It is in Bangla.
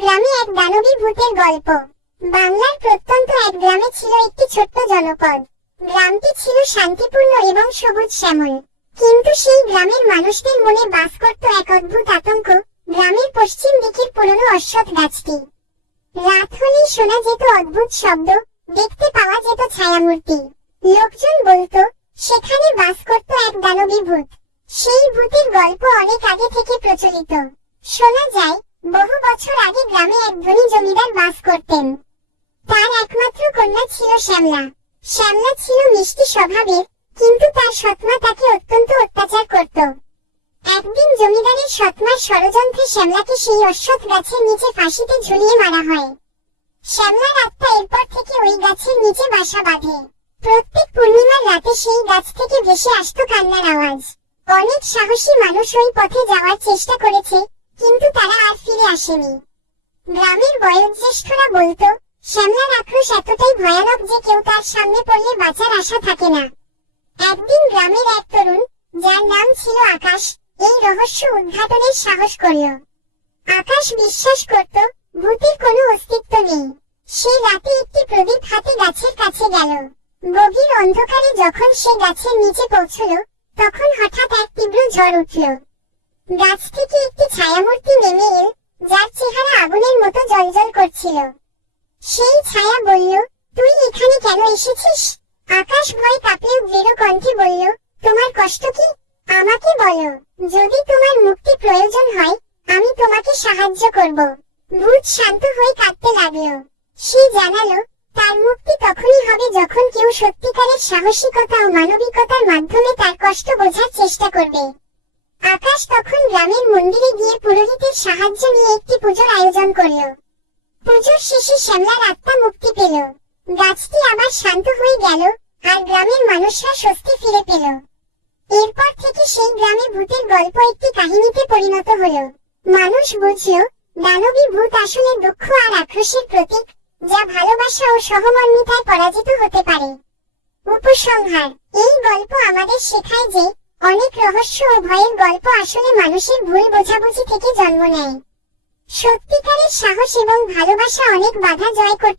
গ্রামে এক দানবী ভূতের গল্প। বাংলার প্রত্যন্ত এক গ্রামে ছিল একটি ছোট্ট জনপদ। গ্রামটি ছিল শান্তিপূর্ণ এবং সবুজ শ্যামল। কিন্তু সেই গ্রামের মানুষদের মনে বাস করত এক অদ্ভুত আতঙ্ক। গ্রামের পশ্চিম দিকের পুরনো অশ্বত্থ গাছটি। রাত হলেই শোনা যেত অদ্ভুত শব্দ, দেখতে পাওয়া যেত ছায়ামূর্তি। লোকজন বলতো সেখানে বাস করত এক দানবী ভূত। সেই ভূতের গল্প অনেক আগে থেকে প্রচলিত। শোনা যায় বহু বছর আগে গ্রামে এক ধনী জমিদার বাস করতেন। তার একমাত্র কন্যা ছিল শ্যামলা। শ্যামলা ছিল মিষ্টি স্বভাবের, কিন্তু তার সৎমা তাকে অত্যন্ত অত্যাচার করত। একদিন জমিদারের সৎমার ষড়যন্ত্রে শ্যামলাকে সেই অশ্বত্থ গাছের নিচে ফাঁসিতে ঝুলিয়ে মারা হয়। শ্যামলার আত্মা এরপর থেকে ওই গাছের নিচে বাসা বাঁধে। প্রত্যেক পূর্ণিমার রাতে সেই গাছ থেকে ভেসে আসত কান্নার আওয়াজ। অনেক সাহসী মানুষ ওই পথে যাওয়ার চেষ্টা করেছে, কিন্তু তারা আর ফিরে আসেনি। গ্রামের বয়োজ্যেষ্ঠরা বলতো শ্যামলার আক্রোশ এতটাই ভয়ানক যে কেউ তার সামনে পড়লে বাঁচার আশা থাকে না। একদিন গ্রামের এক তরুণ, যার নাম ছিল আকাশ, এই রহস্য উদ্ঘাটনের সাহস করল। আকাশ বিশ্বাস করত ভূতের কোনো অস্তিত্ব নেই। সে রাতে একটি প্রদীপ হাতে গাছের কাছে গেল। গভীর অন্ধকারে যখন সে গাছের নিচে পৌঁছল, তখন হঠাৎ এক তীব্র ঝড় উঠল। গাছ থেকে একটি ছায়ামূর্তি নেমে এল, যার চেহারা আগুনের মতো জ্বলজ্বল করছিল। সেই ছায়া বলল, তুই এখানে কেন এসেছিস? আকাশ ভয় কাঁপলেও দৃঢ় কণ্ঠে বলল, তোমার কষ্ট কি? আমাকে বলো, যদি তোমার মুক্তি প্রয়োজন হয় আমি তোমাকে সাহায্য করব। ভূত শান্ত হয়ে কাঁদতে লাগলো। সে জানালো তার মুক্তি তখনই হবে যখন কেউ সত্যিকারের সাহসিকতা ও মানবিকতার মাধ্যমে তার কষ্ট বোঝার চেষ্টা করবে। আকাশ তখন গ্রামের মন্দিরে গিয়ে পুরোহিতের সাহায্য নিয়ে একটি পুজোর আয়োজন করল। পুজোর শেষে শ্যামলার আত্মা মুক্তি পেল। গাছটি আবার শান্ত হয়ে গেল, আর গ্রামের মানুষরা স্বস্তি ফিরে পেল। এরপর থেকে সেই গ্রামে ভূতের গল্প একটি কাহিনীতে পরিণত হলো। মানুষ বুঝল দানবী ভূত আসলে দুঃখ আর আক্রোশের প্রতীক, যা ভালোবাসা ও সহমর্মিতায় পরাজিত হতে পারে। উপসংহার: এই গল্প আমাদের শেখায় যে অনেক রহস্য ও ভয়ের গল্প আসলে মানুষের ভুল বোঝাবুঝি থেকে জন্ম নেয়। সত্যিকারের সাহস এবং ভালোবাসা অনেক বাধা জয় করতে